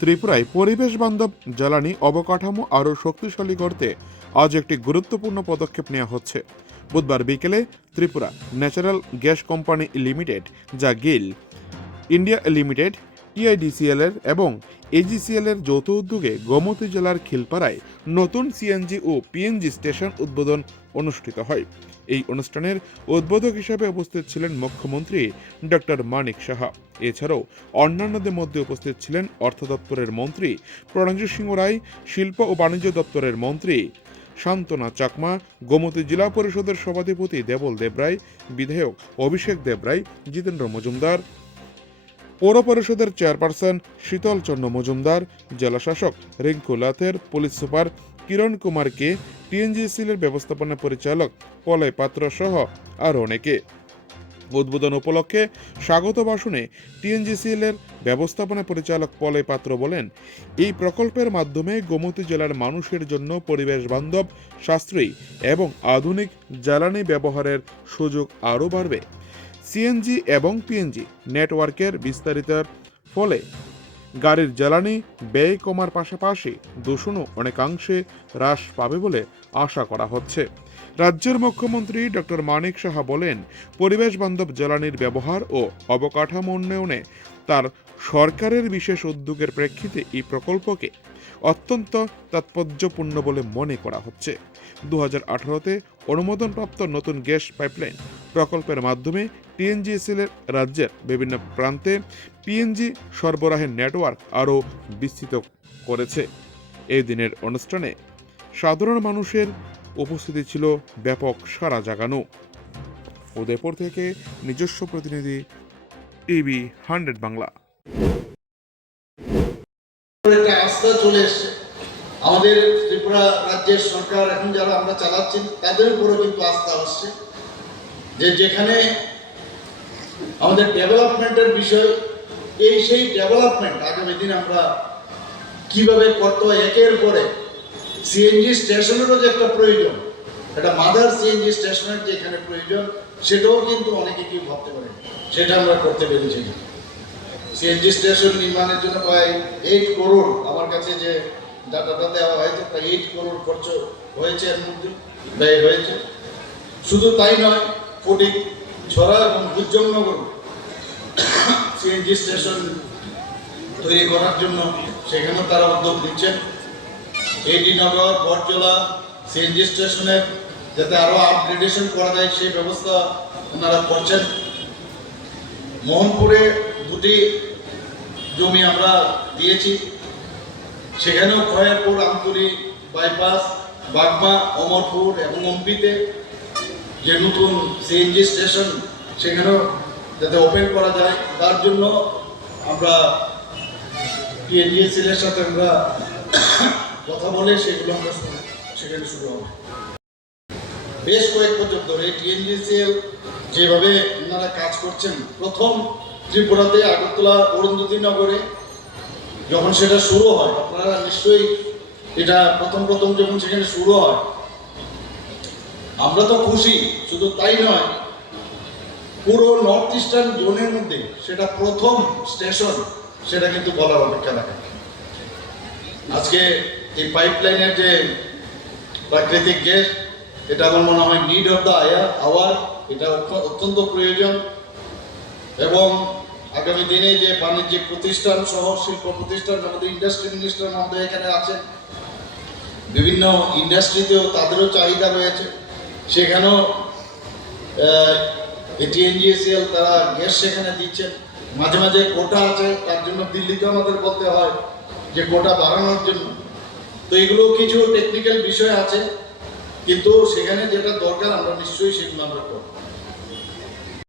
ত্রিপুরায় পরিবেশ বান্ধব জ্বালানি অবকাঠামো আরও শক্তিশালী করতে আজ একটি গুরুত্বপূর্ণ পদক্ষেপ নেওয়া হচ্ছে। বুধবার বিকেলে Tripura natural gas company limited, যা গিল, ইন্ডিয়া লিমিটেড টিআইডিসিএল এর এবং এজিসিএল এর যৌথ উদ্যোগে গোমতী জেলার খিলপাড়ায় নতুন সিএনজি ও পিএনজি স্টেশন উদ্বোধন অনুষ্ঠিত হয়। এই অনুষ্ঠানের উদ্বোধক হিসেবে উপস্থিত ছিলেন মুখ্যমন্ত্রী ডক্টর মানিক সাহা। এছাড়াও অন্যান্যদের মধ্যে উপস্থিত ছিলেন অর্থ দপ্তরের মন্ত্রী প্রণজিৎ সিংহ রায়, শিল্প ও বাণিজ্য দপ্তরের মন্ত্রী শান্তনা চাকমা, গোমতী জেলা পরিষদের সভাধিপতি দেবল দেবরায়, বিধায়ক অভিষেক দেবরায়, জিতেন্দ্র মজুমদার, পৌর পরিষদের চেয়ারপারসন শীতল চন্দ্র মজুমদার জেলাশাসক রিঙ্কু লাথের, পুলিশ সুপার কিরণ কুমারকে টিএনজিসিলের ব্যবস্থাপনা পরিচালক পলয় পাত্র সহ আরও অনেকে। উদ্বোধন উপলক্ষে স্বাগত ভাষণে টিএনজিসিএল এর ব্যবস্থাপনা পরিচালক পলয় পাত্র বলেন, এই প্রকল্পের মাধ্যমে গোমতী জেলার মানুষের জন্য পরিবেশ বান্ধব, সাশ্রয়ী এবং আধুনিক জ্বালানি ব্যবহারের সুযোগ আরও বাড়বে। সিএনজি এবং পিএনজি নেটওয়ার্কের বিস্তারিতার ফলে গাড়ির জ্বালানি ব্যয় কমার পাশাপাশি দূষণও অনেকাংশে হ্রাস পাবে বলে আশা করা হচ্ছে। রাজ্যের মুখ্যমন্ত্রী ডক্টর মানিক সাহা বলেন, পরিবেশ বান্ধব জ্বালানির ব্যবহার ও অবকাঠামো উন্নয়নে তার সরকারের বিশেষ উদ্যোগের প্রেক্ষিতে এই প্রকল্পকে অত্যন্ত তাৎপর্যপূর্ণ বলে মনে করা হচ্ছে। দু হাজার আঠারোতে অনুমোদনপ্রাপ্ত নতুন গ্যাস পাইপলাইন প্রকল্পের মাধ্যমে টিএনজিএসএল এর রাজ্যের বিভিন্ন প্রান্তে পিএনজি সরবরাহের নেটওয়ার্ক আরও বিস্তৃত করেছে। এই দিনের অনুষ্ঠানে সাধারণ মানুষের উপস্থিতি ছিল ব্যাপক সারা জাগানো। উদয়পুর থেকে নিজস্ব প্রতিনিধি টিভি হান্ড্রেড বাংলা। একটা আস্থা চলে এসছে। আমাদের ত্রিপুরা রাজ্যের সরকার, এখন যারা আমরা চালাচ্ছি, তাদের উপরে কিন্তু আস্থা আসছে। যে যেখানে আমাদের ডেভেলপমেন্টের বিষয়, এই সেই ডেভেলপমেন্ট আগামী দিন আমরা কীভাবে করতে একের পরে সিএনজি স্টেশনেরও যে একটা প্রয়োজন, একটা মাদার সিএনজি স্টেশনের যে এখানে প্রয়োজন, সেটাও কিন্তু অনেকে কেউ ভাবতে পারে সেটা আমরা করতে পেরেছি। সিএনজি স্টেশন নির্মাণের জন্য প্রায় এইট করোড় আমার কাছে যে ডাটাটা দেওয়া হয়েছে, প্রায় এইট করোড় খরচ হয়েছে এর মধ্যে, ব্যয় হয়েছে। শুধু তাই নয় ফটিক ছড়া এবং গুজ্জমনগর সিএনজি স্টেশন তৈরি করার জন্য সেখানেও তারা উদ্যোগ নিচ্ছেন। এডি নগর বটজলা সিএনজি স্টেশনের যাতে আরও আপগ্রেডেশন করা যায়, সেই ব্যবস্থা ওনারা করছেন। মোহনপুরে দুটি জমি আমরা দিয়েছি। সেখানেও খয়ারপুর আমতুরি বাইপাস, বাগমা, অমরপুর এবং অম্পিতে যে নতুন সিএনজি স্টেশন, সেখানেও যাতে ওপেন করা যায়। তার জন্য আমরা টিএনজিএসএল এর সাথে আমরা কথা বলে সেগুলো আমরা সেখানে শুরু হবে। বেশ কয়েক বছর ধরে টিএনজিসিএল যেভাবে ওনারা কাজ করছেন, প্রথম ত্রিপুরাতে আগরতলা অরুন্ধতী নগরে যখন সেটা শুরু হয়, আপনারা নিশ্চয়ই এটা প্রথম প্রথম যখন সেখানে শুরু হয়, আমরা তো খুশি, শুধু তাই নয়, পুরো নর্থ ইস্টার্ন জোনের মধ্যে সেটা প্রথম স্টেশন সেটা কিন্তু বলার অপেক্ষা রাখে। আজকে এই পাইপলাইনের যে প্রাকৃতিক গ্যাস, এটা আমার মনে হয় need of the hour hour এটা অত্যন্ত প্রয়োজন। এবং আগামী দিনে যে বাণিজ্যিক প্রতিষ্ঠান সহ শিল্প প্রতিষ্ঠান, আমাদের ইন্ডাস্ট্রি মিনিস্টার মহোদয় এখানে আছেন। বিভিন্ন ইন্ডাস্ট্রিতেও তাদেরও চাহিদা রয়েছে। সেখানেও টিএনজিএসিএল তারা গ্যাস সেখানে দিচ্ছেন। মাঝে মাঝে কোটা আছে, তার জন্য দিল্লিতে আমাদের বলতে হয় যে কোটা বাড়ানোর জন্য। তো এগুলো কিছু টেকনিক্যাল বিষয় আছে, কিন্তু সেখানে যেটা দরকার আমরা নিশ্চয়ই সেগুলো আমরা করব।